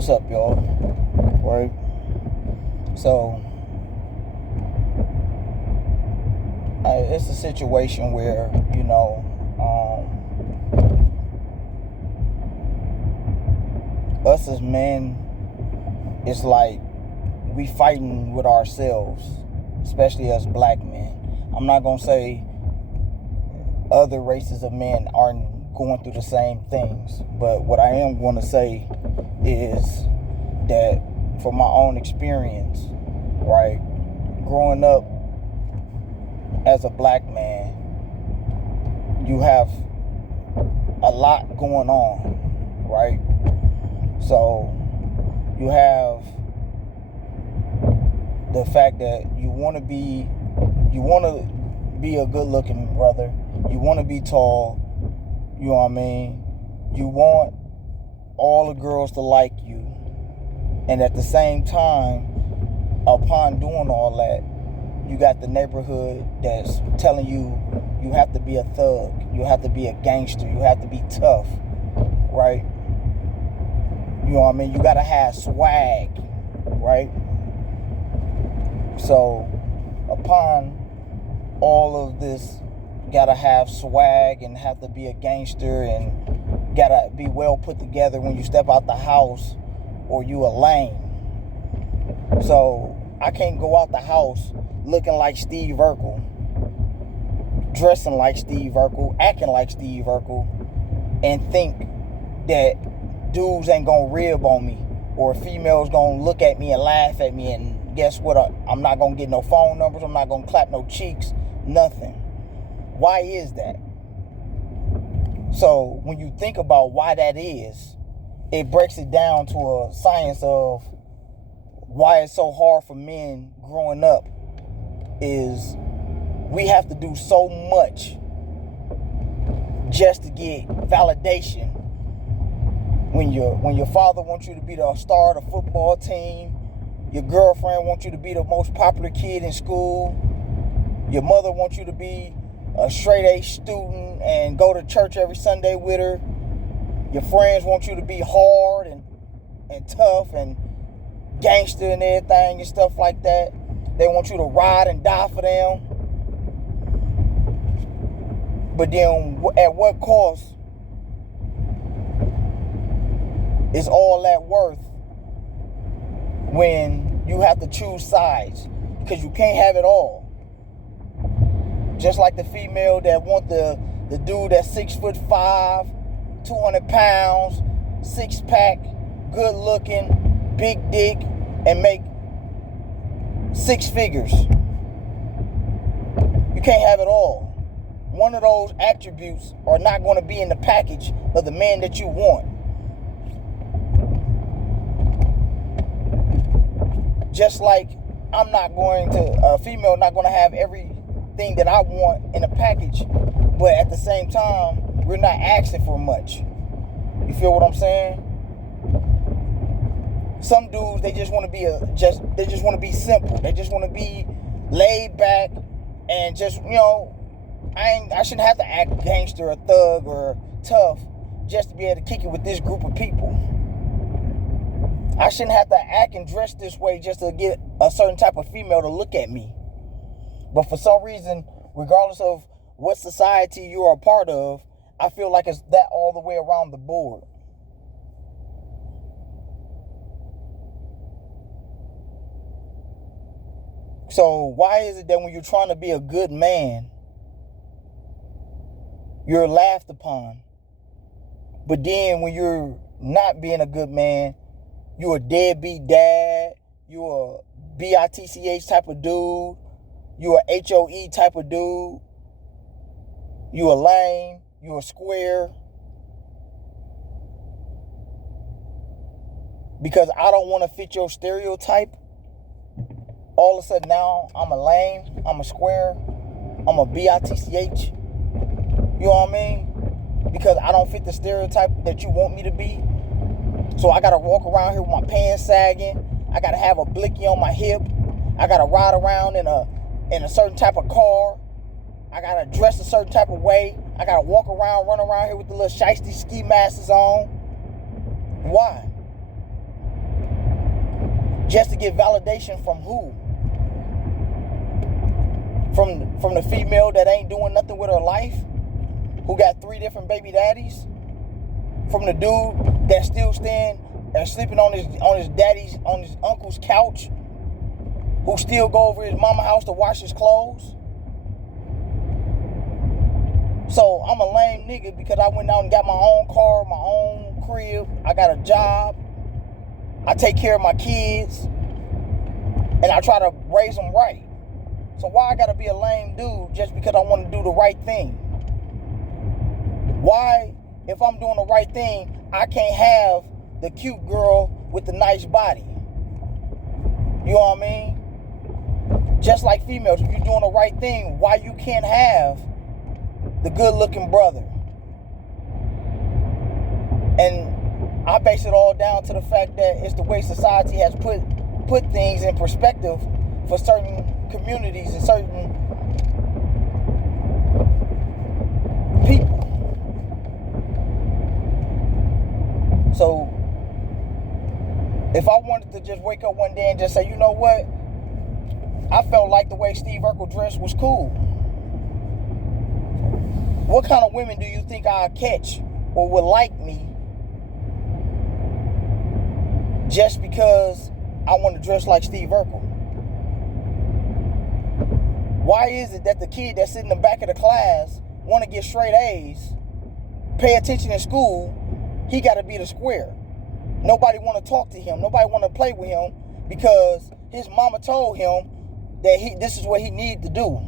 What's up, y'all? Right? So, it's a situation where, us as men, it's like we fighting with ourselves, especially as black men. I'm not going to say other races of men aren't going through the same things, but what I am going to say is that from my own experience, right, growing up as a black man, you have a lot going on, right? So you have the fact that you want to be a good looking brother. You want to be tall. You know what I mean? You want all the girls to like you. And at the same time, upon doing all that, you got the neighborhood that's telling you you have to be a thug. You have to be a gangster. You have to be tough, right? You know what I mean? You got to have swag, right? So, upon all of this, you got to have swag and have to be a gangster and got to be well put together when you step out the house or you a lame. So, I can't go out the house looking like Steve Urkel, dressing like Steve Urkel, acting like Steve Urkel, and think that dudes ain't gonna rib on me or females gonna look at me and laugh at me, and guess what? I'm not gonna get no phone numbers. I'm not gonna clap no cheeks. Nothing. Why is that? So when you think about why that is, it breaks it down to a science of why it's so hard for men growing up. Is we have to do so much just to get validation. When your father wants you to be the star of the football team, your girlfriend wants you to be the most popular kid in school, your mother wants you to be a straight A student and go to church every Sunday with her, your friends want you to be hard and tough and gangster and everything and stuff like that. They want you to ride and die for them. But then at what cost is all that worth when you have to choose sides? Because you can't have it all. Just like the female that want the dude that's 6'5", 200 pounds, 6-pack, good looking, big dick, and make 6 figures. You can't have it all. One of those attributes are not going to be in the package of the man that you want. Just like a female not going to have everything that I want in a package, but at the same time, we're not asking for much. You feel what I'm saying? Some dudes, they just want to be simple. They just want to be laid back and just, I shouldn't have to act gangster or thug or tough just to be able to kick it with this group of people. I shouldn't have to act and dress this way just to get a certain type of female to look at me. But for some reason, regardless of what society you are a part of, I feel like it's that all the way around the board. So why is it that when you're trying to be a good man, you're laughed upon? But then when you're not being a good man, you're a deadbeat dad, you're a BITCH type of dude, you're a HOE type of dude, you're a lame, you're a square. Because I don't want to fit your stereotype, all of a sudden now I'm a lame, I'm a square, I'm a BITCH. You know what I mean? Because I don't fit the stereotype that you want me to be. So I gotta walk around here with my pants sagging. I gotta have a blicky on my hip. I gotta ride around in a certain type of car. I gotta dress a certain type of way. I gotta walk around, run around here with the little shiesty ski masks on. Why? Just to get validation from who? From the female that ain't doing nothing with her life, who got 3 different baby daddies? From the dude that's still staying and sleeping on his uncle's couch, who still go over his mama house to wash his clothes? So I'm a lame nigga because I went out and got my own car, my own crib. I got a job. I take care of my kids. And I try to raise them right. So why I gotta be a lame dude just because I want to do the right thing? Why, if I'm doing the right thing, I can't have the cute girl with the nice body? You know what I mean? Just like females, if you're doing the right thing, why you can't have the good-looking brother? And I base it all down to the fact that it's the way society has put things in perspective for certain communities and certain people. So if I wanted to just wake up one day and just say, you know what, I felt like the way Steve Urkel dressed was cool. What kind of women do you think I'd catch or would like me just because I want to dress like Steve Urkel? Why is it that the kid that's sitting in the back of the class want to get straight A's, pay attention in school, he got to be the square? Nobody want to talk to him. Nobody want to play with him because his mama told him that this is what he needed to do.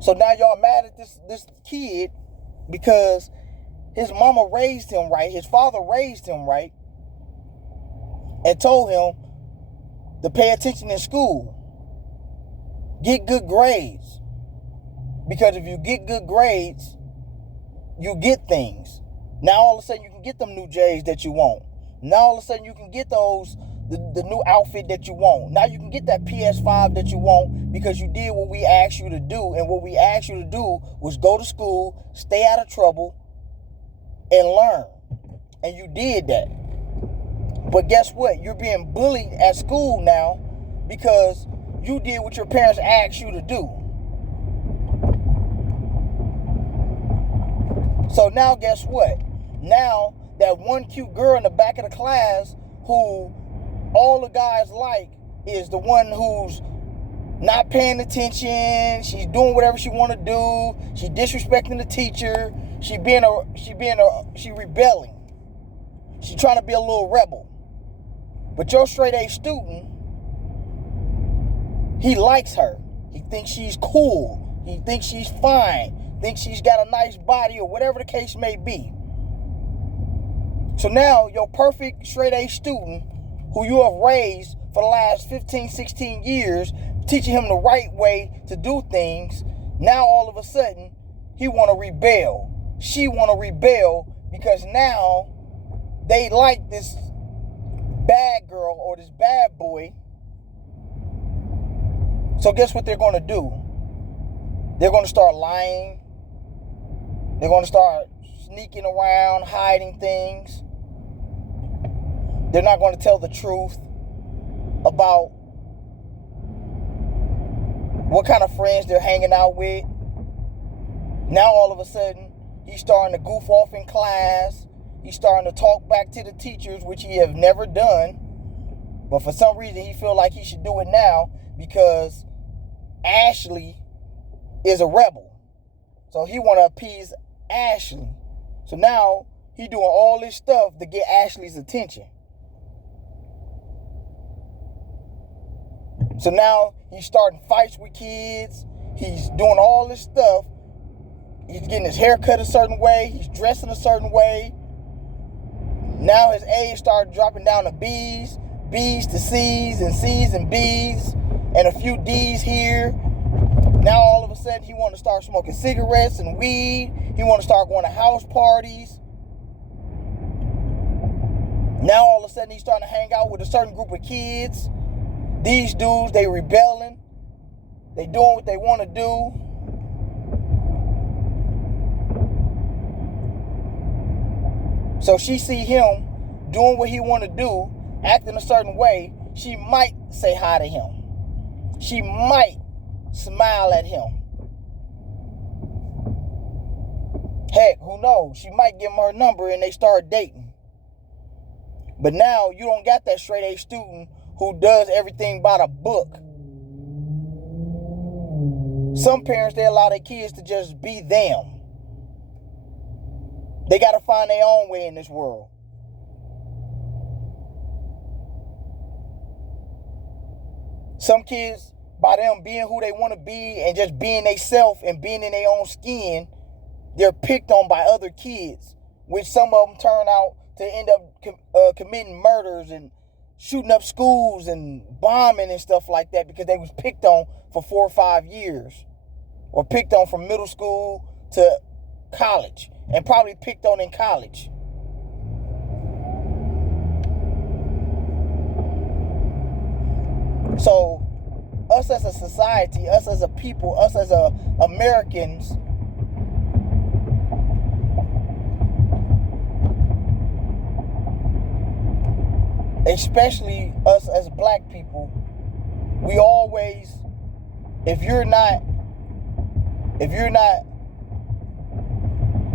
So now y'all mad at this kid because his mama raised him right, his father raised him right, and told him to pay attention in school, get good grades. Because if you get good grades, you get things. Now all of a sudden you can get them new J's that you want. Now all of a sudden you can get the new outfit that you want. Now you can get that PS5 that you want because you did what we asked you to do. And what we asked you to do was go to school, stay out of trouble, and learn. And you did that. But guess what? You're being bullied at school now because you did what your parents asked you to do. So now guess what? Now that one cute girl in the back of the class who all the guys like is the one who's not paying attention. She's doing whatever she want to do. She disrespecting the teacher. She rebelling. She trying to be a little rebel. But your straight A student, he likes her. He thinks she's cool. He thinks she's fine. Thinks she's got a nice body or whatever the case may be. So now your perfect straight A student who you have raised for the last 15, 16 years, teaching him the right way to do things, now all of a sudden he want to rebel. She want to rebel because now they like this bad girl or this bad boy. So guess what they're going to do? They're going to start lying. They're going to start sneaking around, hiding things. They're not going to tell the truth about what kind of friends they're hanging out with. Now all of a sudden, he's starting to goof off in class. He's starting to talk back to the teachers, which he have never done. But for some reason, he feel like he should do it now because Ashley is a rebel. So he want to appease Ashley. So now he doing all this stuff to get Ashley's attention. So now he's starting fights with kids. He's doing all this stuff. He's getting his hair cut a certain way. He's dressing a certain way. Now his A's start dropping down to B's, B's to C's, and C's and B's, and a few D's here. Now all of a sudden he want to start smoking cigarettes and weed. He want to start going to house parties. Now all of a sudden he's starting to hang out with a certain group of kids. These dudes, they rebelling. They doing what they want to do. So she see him doing what he want to do, acting a certain way, she might say hi to him. She might smile at him. Heck, who knows? She might give him her number and they start dating. But now you don't got that straight A student who does everything by the book. Some parents, they allow their kids to just be them. They got to find their own way in this world. Some kids, by them being who they want to be and just being they self and being in their own skin, they're picked on by other kids, which some of them turn out to end up committing murders and shooting up schools and bombing and stuff like that because they was picked on for 4 or 5 years, or picked on from middle school to college, and probably picked on in college. So us as a society, us as a people, us as Americans, especially us as black people, we always, if you're not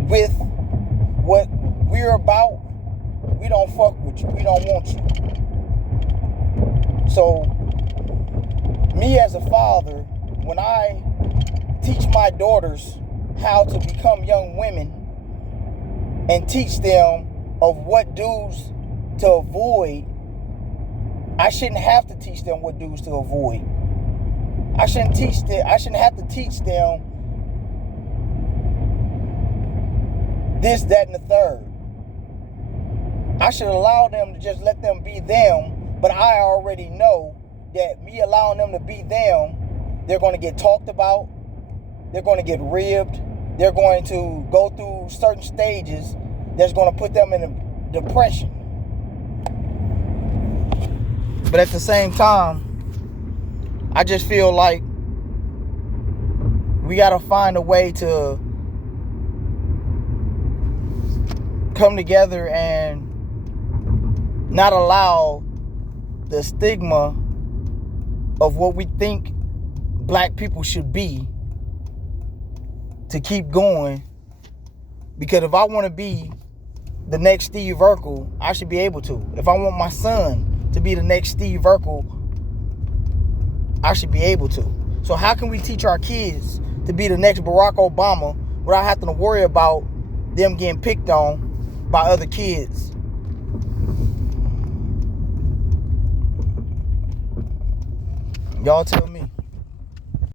with what we're about, we don't fuck with you. We don't want you. So, me as a father, when I teach my daughters how to become young women and teach them of what dudes to avoid, I shouldn't have to teach them what dudes to avoid. I shouldn't have to teach them this, that, and the third. I should allow them to just let them be them, but I already know that me allowing them to be them, they're going to get talked about, they're going to get ribbed, they're going to go through certain stages that's going to put them in a depression. But at the same time, I just feel like we got to find a way to come together and not allow the stigma of what we think black people should be to keep going. Because if I want to be the next Steve Urkel, I should be able to. If I want my son to be the next Steve Urkel, I should be able to. So how can we teach our kids to be the next Barack Obama without having to worry about them getting picked on by other kids? Y'all tell me.